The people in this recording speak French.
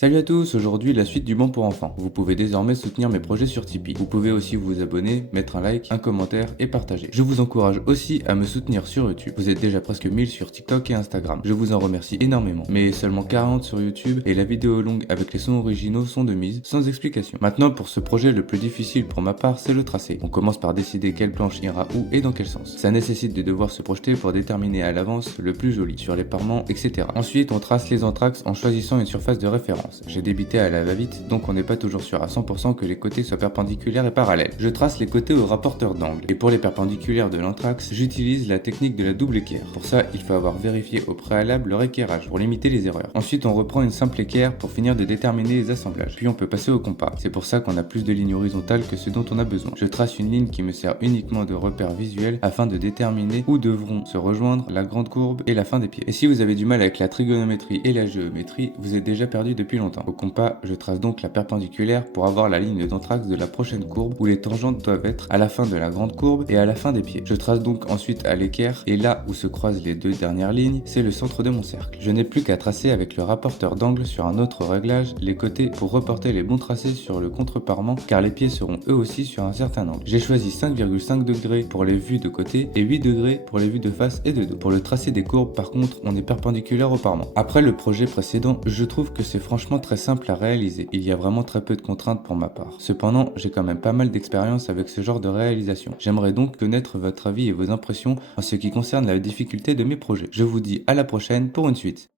Salut à tous, aujourd'hui la suite du banc pour enfants. Vous pouvez désormais soutenir mes projets sur Tipeee. Vous pouvez aussi vous abonner, mettre un like, un commentaire et partager. Je vous encourage aussi à me soutenir sur YouTube. Vous êtes déjà presque 1000 sur TikTok et Instagram. Je vous en remercie énormément. Mais seulement 40 sur YouTube et la vidéo longue avec les sons originaux sont de mise, sans explication. Maintenant pour ce projet le plus difficile pour ma part, c'est le tracé. On commence par décider quelle planche ira où et dans quel sens. Ça nécessite de devoir se projeter pour déterminer à l'avance le plus joli, sur les parements, etc. Ensuite on trace les entraxes en choisissant une surface de référence. J'ai débité à la va-vite, donc on n'est pas toujours sûr à 100% que les côtés soient perpendiculaires et parallèles. Je trace les côtés au rapporteur d'angle, et pour les perpendiculaires de l'anthrax, j'utilise la technique de la double équerre. Pour ça, il faut avoir vérifié au préalable leur équerrage, pour limiter les erreurs. Ensuite, on reprend une simple équerre pour finir de déterminer les assemblages. Puis on peut passer au compas. C'est pour ça qu'on a plus de lignes horizontales que ce dont on a besoin. Je trace une ligne qui me sert uniquement de repère visuel afin de déterminer où devront se rejoindre la grande courbe et la fin des pieds. Et si vous avez du mal avec la trigonométrie et la géométrie, vous êtes déjà perdu depuis longtemps. Au compas, je trace donc la perpendiculaire pour avoir la ligne d'anthrax de la prochaine courbe où les tangentes doivent être à la fin de la grande courbe et à la fin des pieds. Je trace donc ensuite à l'équerre et là où se croisent les deux dernières lignes, c'est le centre de mon cercle. Je n'ai plus qu'à tracer avec le rapporteur d'angle sur un autre réglage les côtés pour reporter les bons tracés sur le contre-parement car les pieds seront eux aussi sur un certain angle. J'ai choisi 5,5 degrés pour les vues de côté et 8 degrés pour les vues de face et de dos. Pour le tracé des courbes par contre, on est perpendiculaire au parement. Après le projet précédent, je trouve que c'est franchement très simple à réaliser. Il y a vraiment très peu de contraintes pour ma part. Cependant, j'ai quand même pas mal d'expérience avec ce genre de réalisation. J'aimerais donc connaître votre avis et vos impressions en ce qui concerne la difficulté de mes projets. Je vous dis à la prochaine pour une suite.